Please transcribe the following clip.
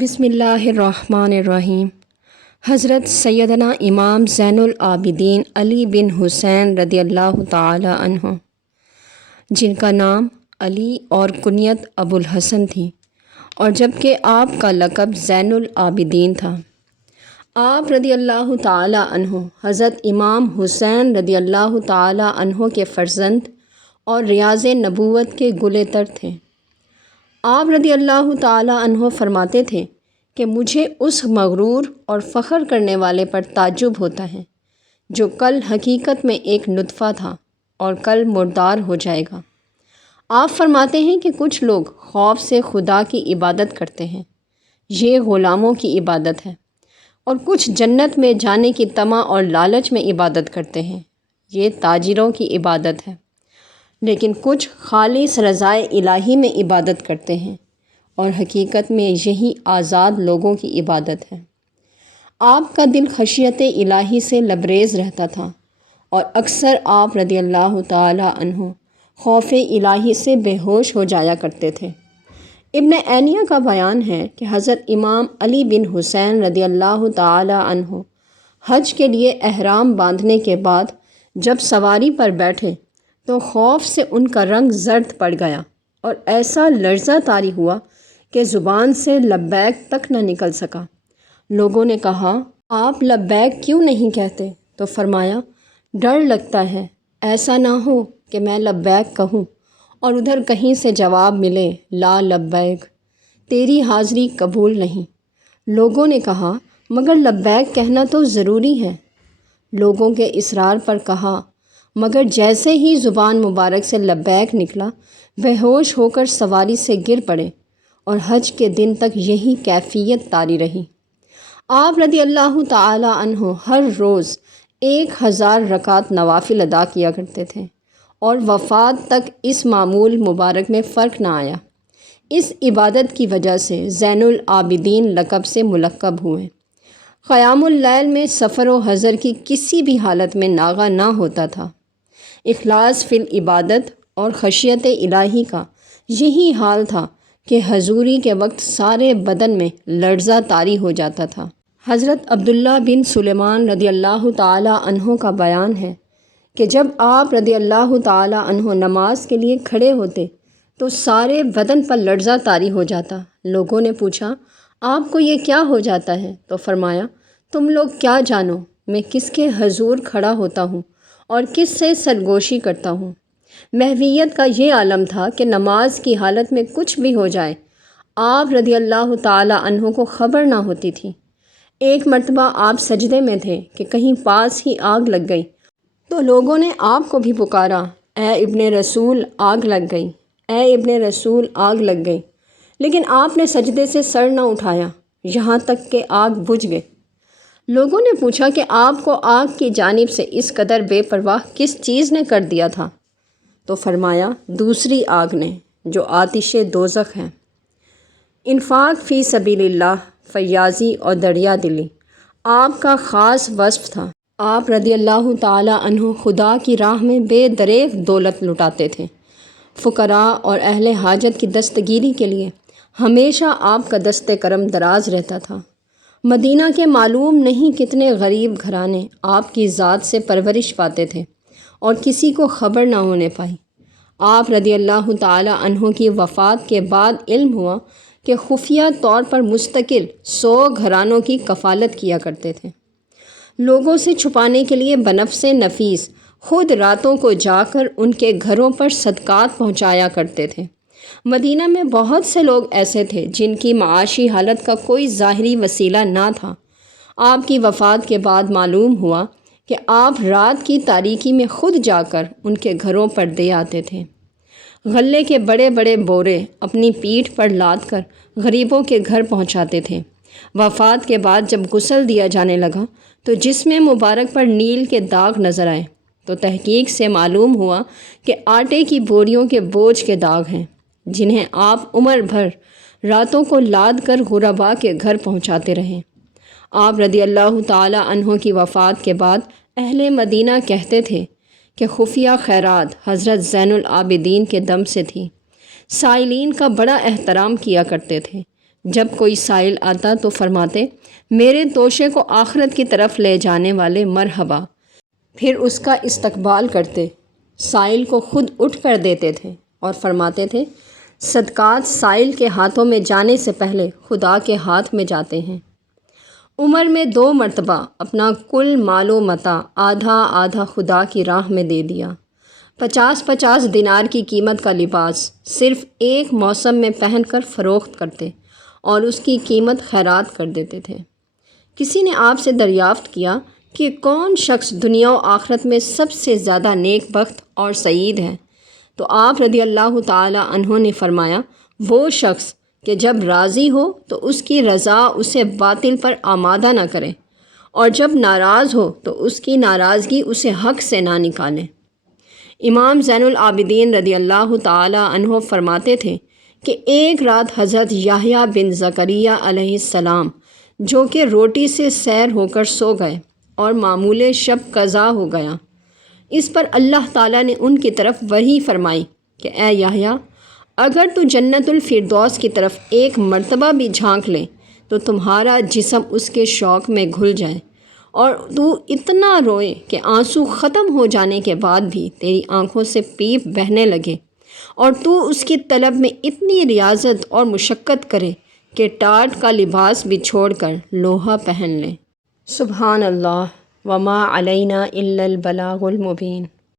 بسم اللہ الرحمن الرحیم۔ حضرت سیدنا امام زین العابدین علی بن حسین رضی اللہ تعالی عنہ، جن کا نام علی اور کنیت ابو الحسن تھی، اور جبکہ آپ کا لقب زین العابدین تھا، آپ رضی اللہ تعالی عنہ حضرت امام حسین رضی اللہ تعالی عنہ کے فرزند اور ریاض نبوت کے گلے تر تھے۔ آپ رضی اللہ تعالی عنہ فرماتے تھے کہ مجھے اس مغرور اور فخر کرنے والے پر تعجب ہوتا ہے جو کل حقیقت میں ایک نطفہ تھا اور کل مردار ہو جائے گا۔ آپ فرماتے ہیں کہ کچھ لوگ خوف سے خدا کی عبادت کرتے ہیں، یہ غلاموں کی عبادت ہے، اور کچھ جنت میں جانے کی طمع اور لالچ میں عبادت کرتے ہیں، یہ تاجروں کی عبادت ہے، لیکن کچھ خالص رضائے الہی میں عبادت کرتے ہیں، اور حقیقت میں یہی آزاد لوگوں کی عبادت ہے۔ آپ کا دل خشیت الہی سے لبریز رہتا تھا، اور اکثر آپ رضی اللہ تعالی عنہ خوف الہی سے بے ہوش ہو جایا کرتے تھے۔ ابن عینیہ کا بیان ہے کہ حضرت امام علی بن حسین رضی اللہ تعالی عنہ حج کے لیے احرام باندھنے کے بعد جب سواری پر بیٹھے تو خوف سے ان کا رنگ زرد پڑ گیا اور ایسا لرزہ طاری ہوا کہ زبان سے لبیک تک نہ نکل سکا۔ لوگوں نے کہا، آپ لبیک کیوں نہیں کہتے؟ تو فرمایا، ڈر لگتا ہے ایسا نہ ہو کہ میں لبیک کہوں اور ادھر کہیں سے جواب ملے لا لبیک، تیری حاضری قبول نہیں۔ لوگوں نے کہا، مگر لبیک کہنا تو ضروری ہے۔ لوگوں کے اصرار پر کہا، مگر جیسے ہی زبان مبارک سے لبیک نکلا، بے ہوش ہو کر سواری سے گر پڑے، اور حج کے دن تک یہی کیفیت طاری رہی۔ آپ رضی اللہ تعالی عنہ ہر روز 1000 رکعت نوافل ادا کیا کرتے تھے، اور وفات تک اس معمول مبارک میں فرق نہ آیا۔ اس عبادت کی وجہ سے زین العابدین لقب سے ملقب ہوئے۔ قیام اللیل میں سفر و حضر کی کسی بھی حالت میں ناغہ نہ ہوتا تھا۔ اخلاص فی العبادت اور خشیت الہی کا یہی حال تھا کہ حضوری کے وقت سارے بدن میں لرزہ طاری ہو جاتا تھا۔ حضرت عبداللہ بن سلیمان رضی اللہ تعالی عنہ کا بیان ہے کہ جب آپ رضی اللہ تعالی عنہ نماز کے لیے کھڑے ہوتے تو سارے بدن پر لرزہ طاری ہو جاتا۔ لوگوں نے پوچھا، آپ کو یہ کیا ہو جاتا ہے؟ تو فرمایا، تم لوگ کیا جانو میں کس کے حضور کھڑا ہوتا ہوں اور کس سے سرگوشی کرتا ہوں۔ محویت کا یہ عالم تھا کہ نماز کی حالت میں کچھ بھی ہو جائے، آپ رضی اللہ تعالی عنہ کو خبر نہ ہوتی تھی۔ ایک مرتبہ آپ سجدے میں تھے کہ کہیں پاس ہی آگ لگ گئی، تو لوگوں نے آپ کو بھی پکارا، اے ابن رسول آگ لگ گئی، اے ابن رسول آگ لگ گئی، لیکن آپ نے سجدے سے سر نہ اٹھایا یہاں تک کہ آگ بجھ گئی۔ لوگوں نے پوچھا کہ آپ کو آگ کی جانب سے اس قدر بے پرواہ کس چیز نے کر دیا تھا؟ تو فرمایا، دوسری آگ نے جو آتش دوزخ ہے۔ انفاق فی سبیل اللہ، فیاضی اور دریا دلی آپ کا خاص وصف تھا۔ آپ رضی اللہ تعالی عنہ خدا کی راہ میں بے دریغ دولت لٹاتے تھے۔ فقراء اور اہل حاجت کی دستگیری کے لیے ہمیشہ آپ کا دست کرم دراز رہتا تھا۔ مدینہ کے معلوم نہیں کتنے غریب گھرانے آپ کی ذات سے پرورش پاتے تھے اور کسی کو خبر نہ ہونے پائی۔ آپ رضی اللہ تعالی عنہ کی وفات کے بعد علم ہوا کہ خفیہ طور پر مستقل 100 گھرانوں کی کفالت کیا کرتے تھے۔ لوگوں سے چھپانے کے لیے بنفس نفیس خود راتوں کو جا کر ان کے گھروں پر صدقات پہنچایا کرتے تھے۔ مدینہ میں بہت سے لوگ ایسے تھے جن کی معاشی حالت کا کوئی ظاہری وسیلہ نہ تھا۔ آپ کی وفات کے بعد معلوم ہوا کہ آپ رات کی تاریکی میں خود جا کر ان کے گھروں پر دے آتے تھے۔ غلے کے بڑے بڑے بورے اپنی پیٹھ پر لاد کر غریبوں کے گھر پہنچاتے تھے۔ وفات کے بعد جب غسل دیا جانے لگا تو جسم مبارک پر نیل کے داغ نظر آئے تو تحقیق سے معلوم ہوا کہ آٹے کی بوریوں کے بوجھ کے داغ ہیں، جنہیں آپ عمر بھر راتوں کو لاد کر غرباء کے گھر پہنچاتے رہے۔ آپ رضی اللہ تعالی عنہ کی وفات کے بعد اہل مدینہ کہتے تھے کہ خفیہ خیرات حضرت زین العابدین کے دم سے تھی۔ سائلین کا بڑا احترام کیا کرتے تھے، جب کوئی سائل آتا تو فرماتے میرے توشے کو آخرت کی طرف لے جانے والے مرحبا، پھر اس کا استقبال کرتے، سائل کو خود اٹھ کر دیتے تھے اور فرماتے تھے صدقات سائل کے ہاتھوں میں جانے سے پہلے خدا کے ہاتھ میں جاتے ہیں۔ عمر میں 2 مرتبہ اپنا کل مال و متاع آدھا آدھا خدا کی راہ میں دے دیا۔ 50 دینار کی قیمت کا لباس صرف ایک موسم میں پہن کر فروخت کرتے اور اس کی قیمت خیرات کر دیتے تھے۔ کسی نے آپ سے دریافت کیا کہ کون شخص دنیا و آخرت میں سب سے زیادہ نیک بخت اور سعید ہے؟ تو آپ رضی اللہ تعالی عنہ نے فرمایا وہ شخص کہ جب راضی ہو تو اس کی رضا اسے باطل پر آمادہ نہ کرے، اور جب ناراض ہو تو اس کی ناراضگی اسے حق سے نہ نکالے۔ امام زین العابدین رضی اللہ تعالی عنہ فرماتے تھے کہ ایک رات حضرت یحییٰ بن زکریا علیہ السلام جو کہ روٹی سے سیر ہو کر سو گئے اور معمول شب قضا ہو گیا، اس پر اللہ تعالیٰ نے ان کی طرف وحی فرمائی کہ اے یحییٰ، اگر تو جنت الفردوس کی طرف ایک مرتبہ بھی جھانک لے تو تمہارا جسم اس کے شوق میں گھل جائے، اور تو اتنا روئے کہ آنسو ختم ہو جانے کے بعد بھی تیری آنکھوں سے پیپ بہنے لگے، اور تو اس کی طلب میں اتنی ریاضت اور مشقت کرے کہ ٹاٹ کا لباس بھی چھوڑ کر لوہا پہن لے۔ سبحان اللہ، وما علینا الا البلاغ المبین۔